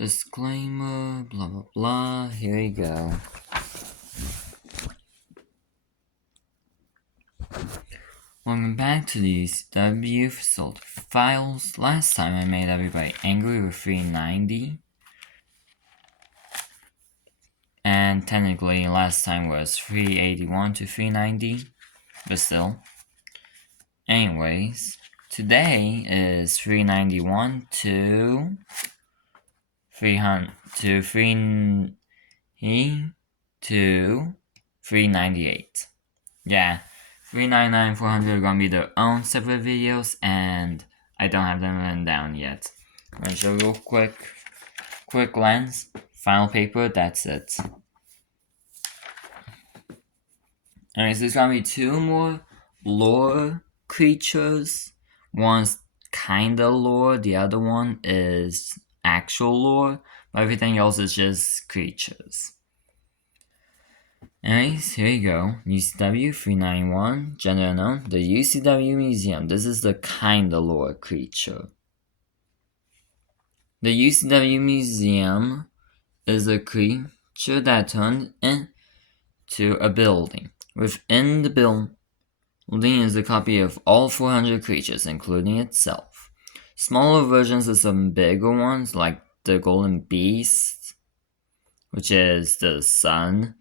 Disclaimer, blah blah blah. Here we go. Welcome back to the U.C.W. facility files. Last time I made everybody angry with 390. And technically last time was 381 to 390. But still. Anyways, today is 391 to 300 to 398. Yeah. 399, 400 are gonna be their own separate videos, and I don't have them written down yet. I'm gonna show you real quick glance. Final paper, that's it. Alright, so there's gonna be two more lore creatures. One's kinda lore, the other one is actual lore, but everything else is just creatures. Anyways, here you go. U.C.W. 391, gender unknown. The U.C.W. Museum. This is the kinda lore creature. The U.C.W. Museum is a creature that turned into a building. Within the building is a copy of all 400 creatures, including itself. Smaller versions of some bigger ones, like the Golden Beast, which is the sun.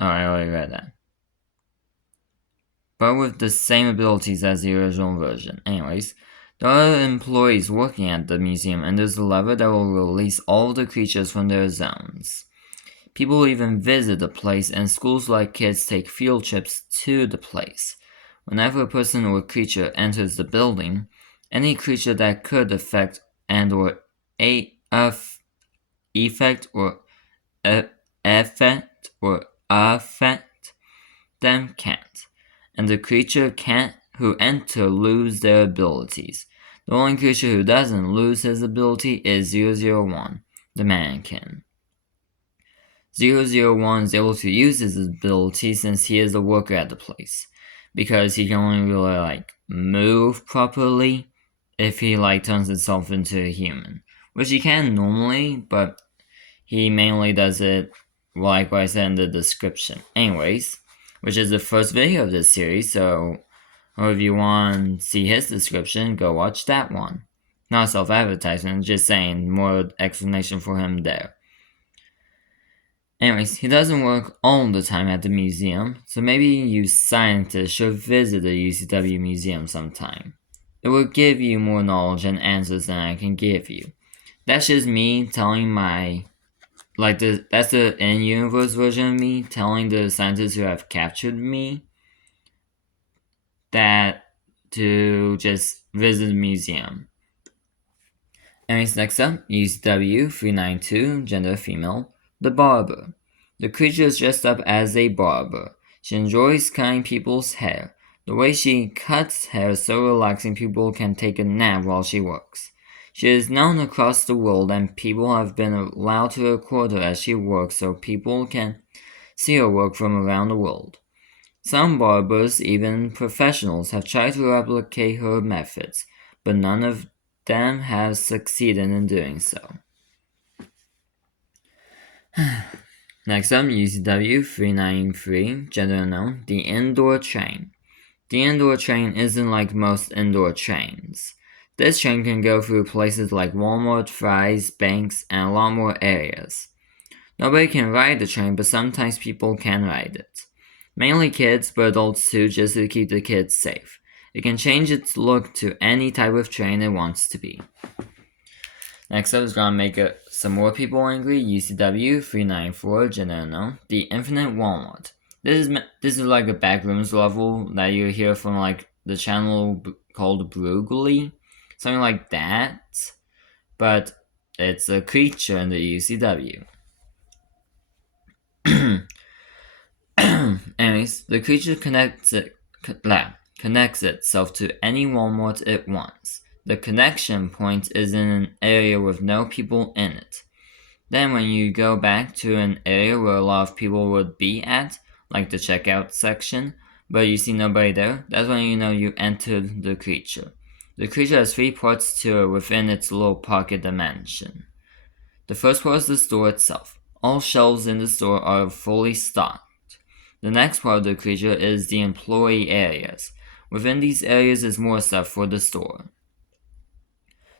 I already read that. But with the same abilities as the original version. Anyways, there are employees working at the museum, and there's a lever that will release all the creatures from their zones. People even visit the place, and schools like kids take field trips to the place. Whenever a person or creature enters the building, any creature that could affect and or affect them can't, and the creature who enter lose their abilities. The only creature who doesn't lose his ability is 001, the mannequin. 001 is able to use his ability since he is a worker at the place, because he can only really move properly if he turns himself into a human, which he can normally, but he mainly does it like what I said in the description. Anyways, which is the first video of this series, so if you want to see his description, go watch that one. Not self-advertisement, just saying more explanation for him there. Anyways, he doesn't work all the time at the museum, so maybe you scientists should visit the U.C.W. museum sometime. It will give you more knowledge and answers than I can give you. That's just me telling that's the in-universe version of me telling the scientists who have captured me that to just visit the museum. Anyways, next up, U.C.W. 392, gender female, the barber. The creature is dressed up as a barber. She enjoys cutting people's hair. The way she cuts hair is so relaxing people can take a nap while she works. She is known across the world, and people have been allowed to record her as she works so people can see her work from around the world. Some barbers, even professionals, have tried to replicate her methods, but none of them have succeeded in doing so. Next up, U.C.W. 393, gender unknown, the indoor train. The indoor train isn't like most indoor trains. This train can go through places like Walmart, Fry's, banks, and a lot more areas. Nobody can ride the train, but sometimes people can ride it. Mainly kids, but adults too, just to keep the kids safe. It can change its look to any type of train it wants to be. Next up is gonna make some more people angry. U.C.W. 394, gender unknown, the Infinite Walmart. This is like a backrooms level that you hear from the channel called Brugly. Something like that, but it's a creature in the U.C.W. Anyways, the creature connects itself to any Walmart it wants. The connection point is in an area with no people in it. Then when you go back to an area where a lot of people would be at, like the checkout section, but you see nobody there, that's when you know you entered the creature. The creature has 3 parts to it within its little pocket dimension. The first part is the store itself. All shelves in the store are fully stocked. The next part of the creature is the employee areas. Within these areas is more stuff for the store.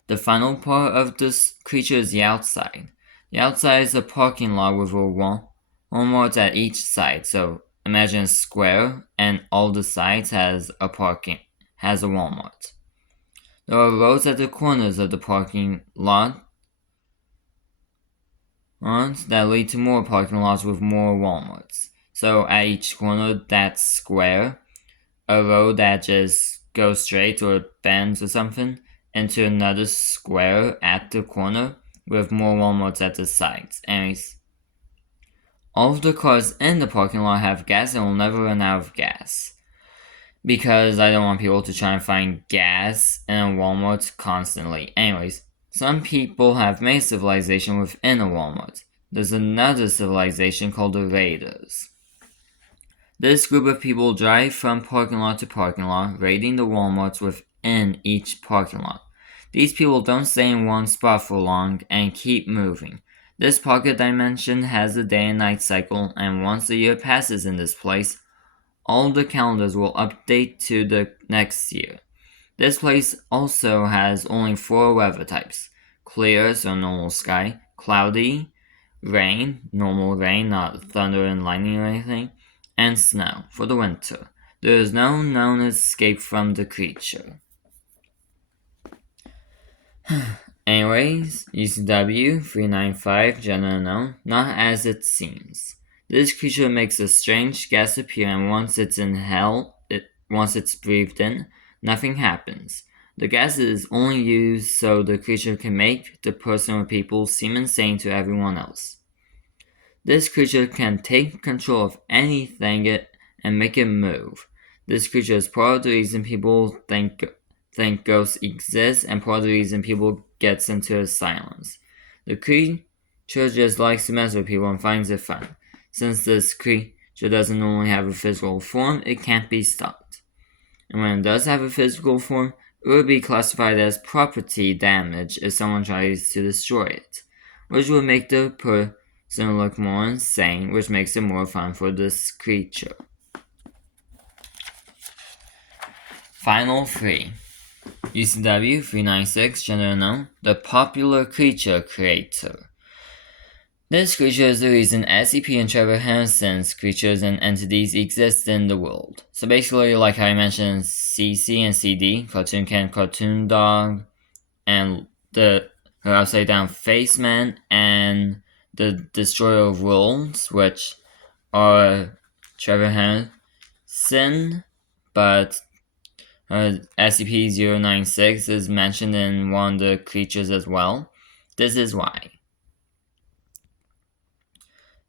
The final part of this creature is the outside. The outside is a parking lot with a Walmart at each side. So imagine a square and all the sides has a Walmart. There are roads at the corners of the parking lot that lead to more parking lots with more Walmarts. So at each corner that's square, a road that just goes straight or bends or something into another square at the corner with more Walmarts at the sides. Anyways, all of the cars in the parking lot have gas and will never run out of gas. Because I don't want people to try and find gas in a Walmart constantly. Anyways, some people have made civilization within a Walmart. There's another civilization called the Raiders. This group of people drive from parking lot to parking lot, raiding the Walmarts within each parking lot. These people don't stay in one spot for long and keep moving. This pocket dimension has a day and night cycle, and once the year passes in this place, all the calendars will update to the next year. This place also has only 4 weather types: clear, so normal sky; cloudy, rain, normal rain, not thunder and lightning or anything; and snow for the winter. There is no known escape from the creature. Anyways, U.C.W. 395, General Unknown, not as it seems. This creature makes a strange gas appear, and once it's breathed in, nothing happens. The gas is only used so the creature can make the person or people seem insane to everyone else. This creature can take control of anything and make it move. This creature is part of the reason people think ghosts exist and part of the reason people gets into asylums. The creature just likes to mess with people and finds it fun. Since this creature doesn't normally have a physical form, it can't be stopped. And when it does have a physical form, it would be classified as property damage if someone tries to destroy it, which would make the person look more insane, which makes it more fun for this creature. Final 3. U.C.W. 396, Gender Unknown, the popular creature creator. This creature is the reason SCP and Trevor Harrison's creatures and entities exist in the world. So basically, like I mentioned, CC and CD, Cartoon Cat, Cartoon Dog, and the Upside Down Face Man, and the Destroyer of Worlds, which are Trevor Harrison, but SCP-096 is mentioned in one of the creatures as well. This is why.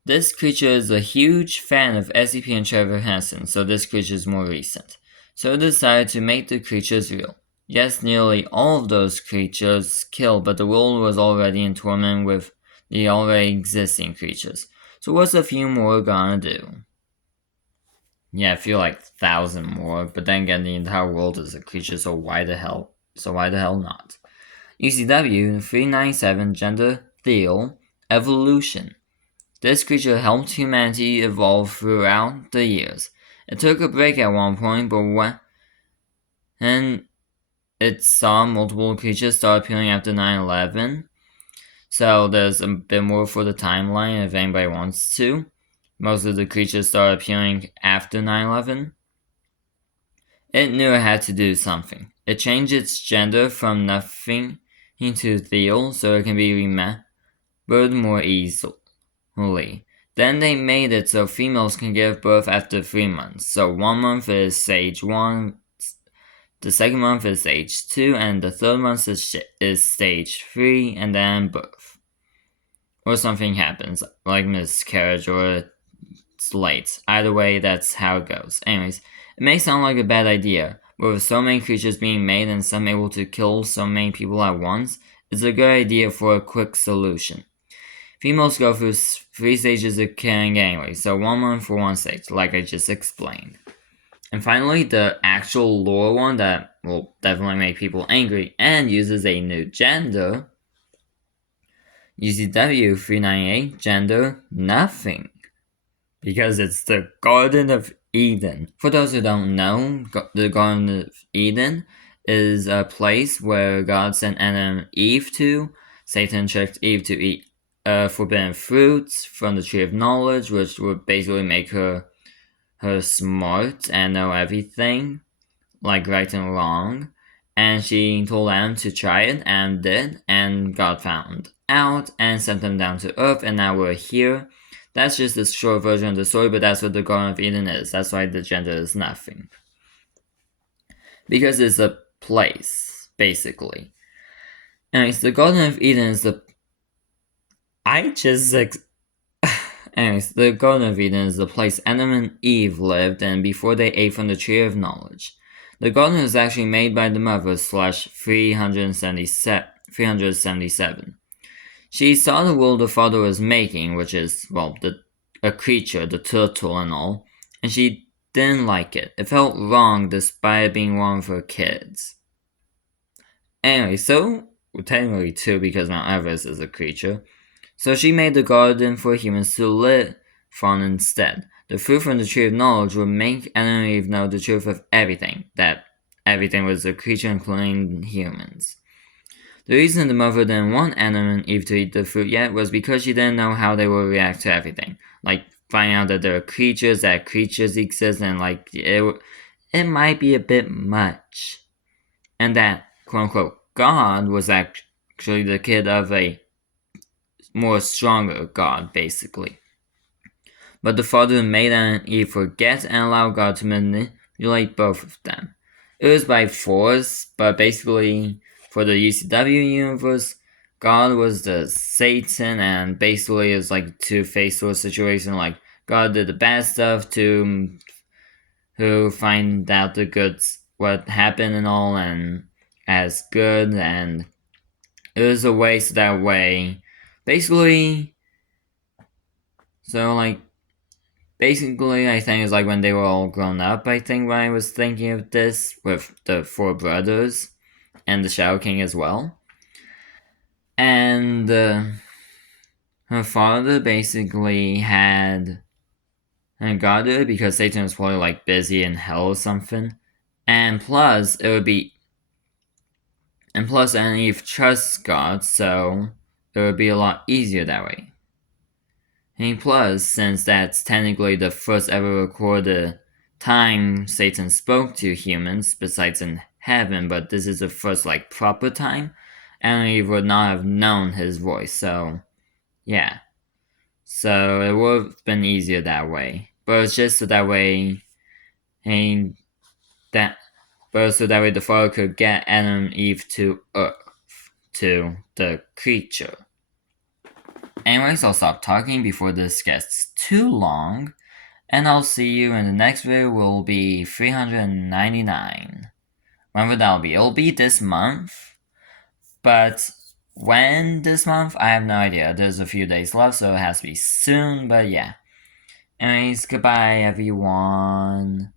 This creature is a huge fan of SCP and Trevor Hansen, so this creature is more recent. So decided to make the creatures real. Yes, nearly all of those creatures killed, but the world was already in torment with the already existing creatures. So what's a few more gonna do? Yeah, I feel like 1,000 more, but then again, the entire world is a creature, so why the hell not? U.C.W. 397, Gender Theal, Evolution. This creature helped humanity evolve throughout the years. It took a break at one point, but when it saw multiple creatures start appearing after 9/11, so there's a bit more for the timeline if anybody wants to. Most of the creatures started appearing after 9/11. It knew it had to do something. It changed its gender from nothing to Theal so it can be remembered more easily. Then they made it so females can give birth after 3 months. So 1 month is stage 1, the second month is stage 2, and the third month is stage 3, and then birth. Or something happens, like miscarriage or it's late. Either way, that's how it goes. Anyways, it may sound like a bad idea, but with so many creatures being made and some able to kill so many people at once, it's a good idea for a quick solution. Females go through 3 stages of killing anyway, so 1 month for 1 stage, like I just explained. And finally, the actual lore one that will definitely make people angry and uses a new gender. U.C.W. 398, gender, nothing. Because it's the Garden of Eden. For those who don't know, the Garden of Eden is a place where God sent Adam and Eve to. Satan tricked Eve to eat forbidden fruits from the tree of knowledge, which would basically make her smart and know everything, like right and wrong. And she told Adam to try it, and did, and God found out and sent them down to earth, and now we're here. That's just a short version of the story, but that's what the Garden of Eden is. That's why the gender is nothing. Because it's a place, basically. Anyways, the Garden of Eden is the. Anyways, the Garden of Eden is the place Adam and Eve lived in before they ate from the tree of knowledge. The garden was actually made by the mother slash 377. She saw the world the father was making, which is, well, a creature, the turtle and all, and she didn't like it. It felt wrong despite it being one of her kids. Anyway, so, technically two because Mount Everest is a creature. So she made the garden for humans to live from instead. The fruit from the tree of knowledge would make Adam and Eve know the truth of everything, that everything was a creature including humans. The reason the mother didn't want Adam and Eve to eat the fruit yet was because she didn't know how they would react to everything. Like, finding out that there are creatures, that creatures exist, and like, it might be a bit much. And that, quote unquote, God was actually the kid of a more stronger God, basically. But the father made Adam and Eve forget and allow God to manipulate both of them. It was by force, but basically, for the U.C.W. universe, God was the Satan, and basically it was like a two-faced sort of situation. Like, God did the bad stuff to find out the goods, what happened and all, and as good, and it was a waste that way. Basically, so like, basically, I think it's like when they were all grown up, I think, when I was thinking of this, with the four brothers, and the Shadow King as well. And her father basically had got her because Satan was probably like busy in hell or something. And plus, Adam and Eve trusts God, so it would be a lot easier that way. And plus, since that's technically the first ever recorded time Satan spoke to humans, besides in heaven, but this is the first like proper time, and Eve would not have known his voice, so yeah. So it would have been easier that way. But it's just so that way the father could get Adam and Eve to Earth, to the creature. Anyways, I'll stop talking before this gets too long, and I'll see you in the next video. Will be 399. Whenever that'll be. It'll be this month, but when this month, I have no idea. There's a few days left, so it has to be soon, but yeah. Anyways, goodbye everyone.